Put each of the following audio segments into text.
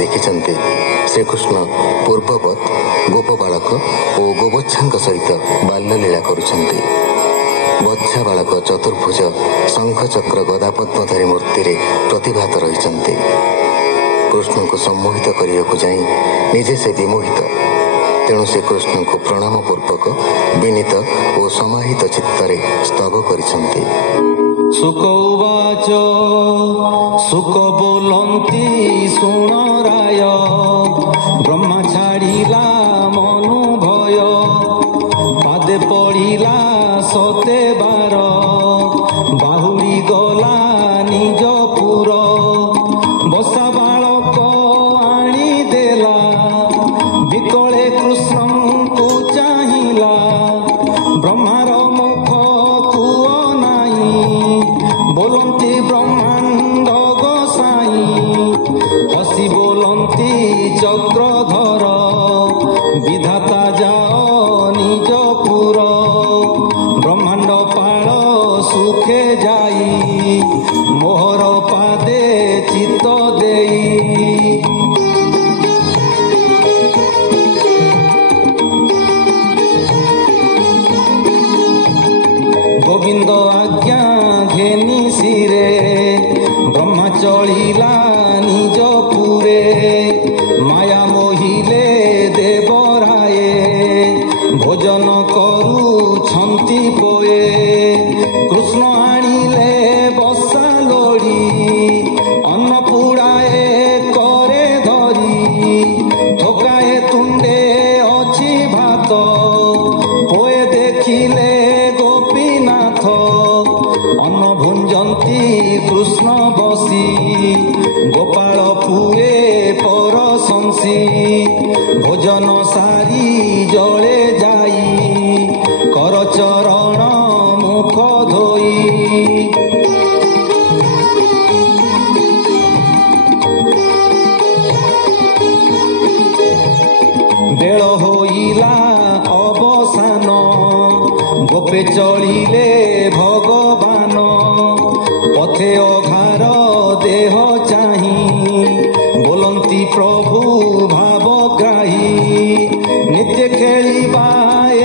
ଦେଖିଛନ୍ତି ଶ୍ରୀକୃଷ୍ଣ ପୂର୍ବବତ୍ ଗୋପ ବାଳକ ଓ ଗୋବଚ୍ଛାଙ୍କ ସହିତ ବାଲ୍ୟଲୀଳା କରୁଛନ୍ତି। ବଚ୍ଛା ବାଳକ ଚତୁର୍ଭୁଜ ଶଙ୍ଖଚକ୍ର ଗଦାପଦ୍ମଧାରୀ ମୂର୍ତ୍ତିରେ ପ୍ରତିଭାତ ରହିଛନ୍ତି। କୃଷ୍ଣଙ୍କୁ ସମ୍ମୋହିତ କରିବାକୁ ଯାଇ ନିଜେ ସେ ବିମୋହିତ। ତେଣୁ ସେ କୃଷ୍ଣଙ୍କୁ ପ୍ରଣାମ ପୂର୍ବକ ବିନୀତ ଓ ସମାହିତ ଚିତ୍ତରେ ସ୍ତବ କରିଛନ୍ତି। ଶୁକ ଉବାଚ ଶୁକ ବୋଲନ୍ତି ଶୁଣ ରାୟ, ବ୍ରହ୍ମା ଛାଡ଼ିଲା ମନୁ ଭୟ, ପାଦେ ପଡ଼ିଲା ସତେ ବାର, ବାହୁଡ଼ି ଗଲା ନିଜ ପୁର, ବସା ବାଳକ ଆଣିଦେଲା, ବିକଳେ କୃଷ୍ଣଙ୍କୁ ଚାହିଁଲା, ବ୍ରହ୍ମାର ମୁଖ କୁଅ ନାହିଁ, ବୋଲନ୍ତି ବ୍ରହ୍ମାଣ୍ଡ ଗୋସାଇଁ, ହସି ବୋଲନ୍ତି ଚକ୍ରଧର, ବିଧାତା ଯାଅ ନିଜ ପୁର, ବ୍ରହ୍ମାଣ୍ଡ ପାଳ ସୁଖେ ଯାଇ, ମୋହର ପାଦେ ଚିତ୍ତ ଦେଇ। ଗୋବିନ୍ଦ ଆଜ୍ଞା ଘେନି ଶିରେ, ବ୍ରହ୍ମା ଚଳିଲା ନିଜ ପୁରେ, ମାୟା ମୋହିଲେ ଦେବରାଏ, ଭୋଜନ କରୁଛନ୍ତି ପୋଏ, କୃଷ୍ଣ ଆଣିଲେ ବସା ଲୋଡ଼ି, ଅନ୍ନ ପୁଡ଼ାଏ କରେ ଧରି, ଥୋକାଏ ତୁଣ୍ଡେ ଅଛି ଭାତ, ପୋଏ ଦେଖିଲେ ଗୋପୀନାଥ, ଅନ୍ନ ଭୁଞ୍ଜନ୍ତି କୃଷ୍ଣ ବସି, ଗୋପାଳ ପୁଏ ପରଶଂସୀ, ଭୋଜନ ସାରି ଜଳେ ଯାଇ, କରଚରଣ ମୁଖ ଧୋଇ। ବେଳ ହୋଇଲା ଅବସାନ, ଗୋପେ ଚଳିଲେ ଭଗବାନ, ପଥେ ଅଘାର ଦେହ ଚାହିଁ, ବୋଲନ୍ତି ପ୍ରଭୁ ଭାବଗ୍ରାହୀ, ନିତ୍ୟ ଖେଳିବା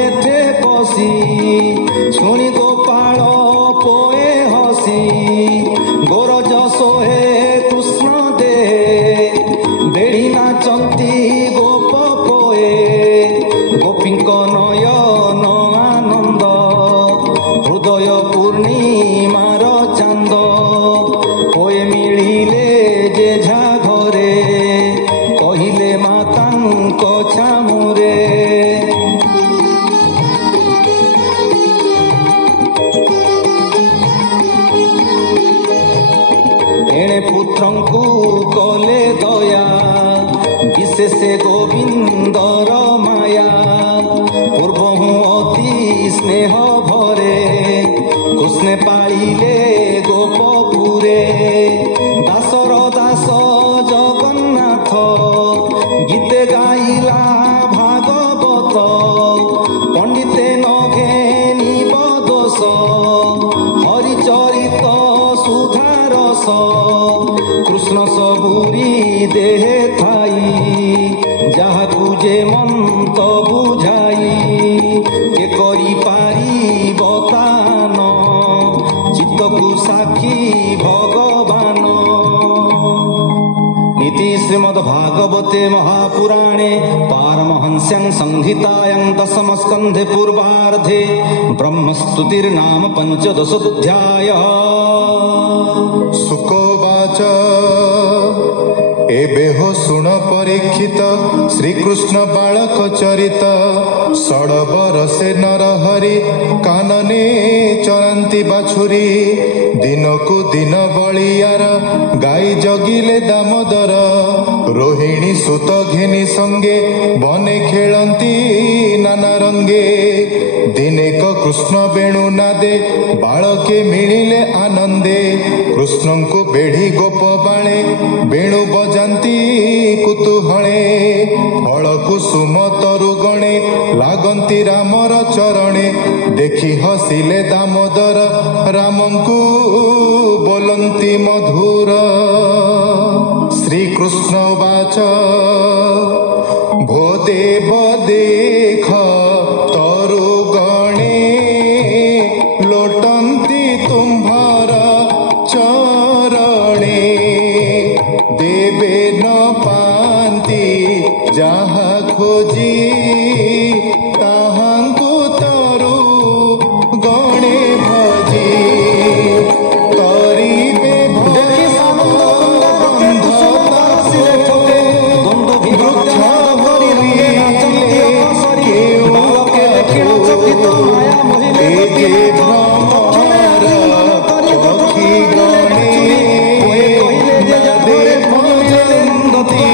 ଏତେ ପଶି, ଶୁଣି ଗୋପାଳ ପୋଏ ହସି, ଗୋରଜ ସୋହେ କୃଷ୍ଣ ଦେହେ, ବେଢ଼ି ନାଚନ୍ତି ଗୋପ ପୋଏ, ଗୋପୀଙ୍କ ନୟନ ଆନନ୍ଦ, ହୃଦୟ ପୂର୍ଣ୍ଣିମାର ଚାନ୍ଦ, ପୋଏ ମିଳିଲେ ଯେଝା ଘରେ, କହିଲେ ମାତାଙ୍କ ଛାମୁରେ। ଏଣେ ପୁତ୍ରଙ୍କୁ କଲେ ଦୟା, ବିଶେଷ ଗୋବିନ୍ଦର ମାୟା, ପୂର୍ବହୁ ଅତି ସ୍ନେହ ଭରେ, କୃଷ୍ଣେ ପାଳିଲେ ଗୋପପୁରେ, ଦାସର ଦାସ ଜଗନ୍ନାଥ, ଗୀତେ ଗାଇଲା ଭାଗବତ, ପଣ୍ଡିତେ ନଘେନିବ ଦୋଷ, ହରିଚରିତ ସୁଧାରସ, କୃଷ୍ଣ ସବୁରି ଦେହେ ଥାଇ, ଯାହାକୁ ଯେ ମନ୍ତ ବୁଝାଇ, କେ କରିପାରିବ ତାନ, ଚିତ୍ତକୁ ସାକ୍ଷୀ ଭଗବାନ। इति श्रीमद्भागवते महापुराणे पारमहंस्यां संहितायां दशमस्कन्धे पूर्वार्धे ब्रह्मस्तुतिर्नाम पञ्चदशोऽध्यायः। सुकोवाच एबे हो सुण परीक्षित श्रीकृष्ण बालक चरित, षडवर से नरहरि कानने चरंती बाछुरी, दिनकु दिन बलियार गाई जगिले दामोदर, रोहिणी सुत घेनी संगे बने खेलती नाना रंगे, दिनेक कृष्ण बेणु नादे बालके मिलिले आनंदे, कृष्ण को बेढ़ी गोप बाणे बेणु बजाती कुतूहले, फल कुसुम तरुगणे लागंती रामर चरणे, देखी हसिले दामोदर रामंकु बोलंती मधुर। श्रीकृष्ण उवाच भो देव देख तरुगणे लोटन्ति तुम्हार चरणे देवे न पान्ति जहा खोजी ताहांकु तरु गणे भजी करिबे देखि सानंद कुंद कुसुम ठाके बंधु विभ्रात करि रंगे नाचंती अवसरी बालके देखि चकित माया मोहिले गति चक्षुमे गणे कोए कहिले जे जादे मनोजे नंदती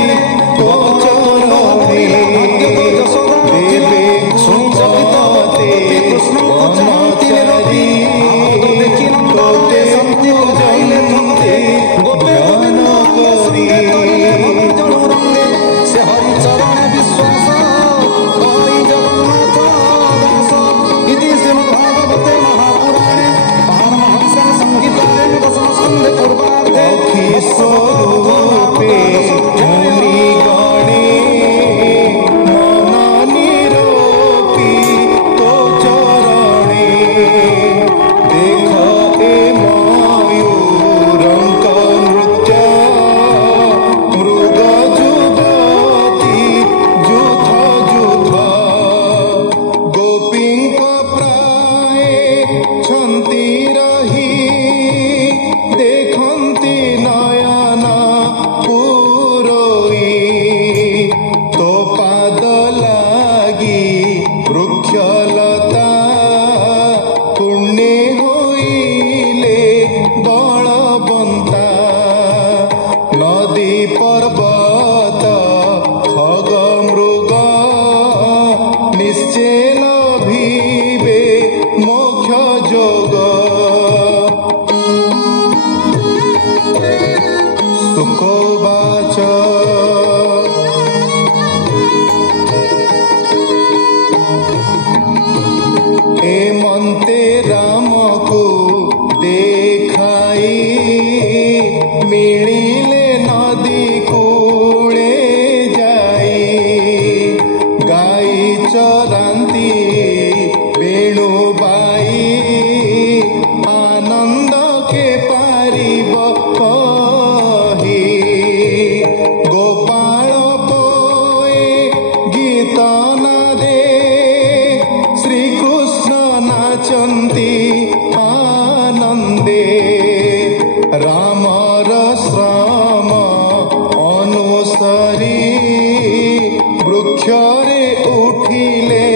वृक्षरे उठिले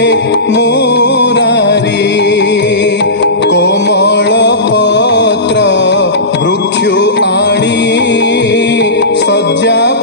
मुरारी कोमल पत्र वृक्ष आणी सज्जा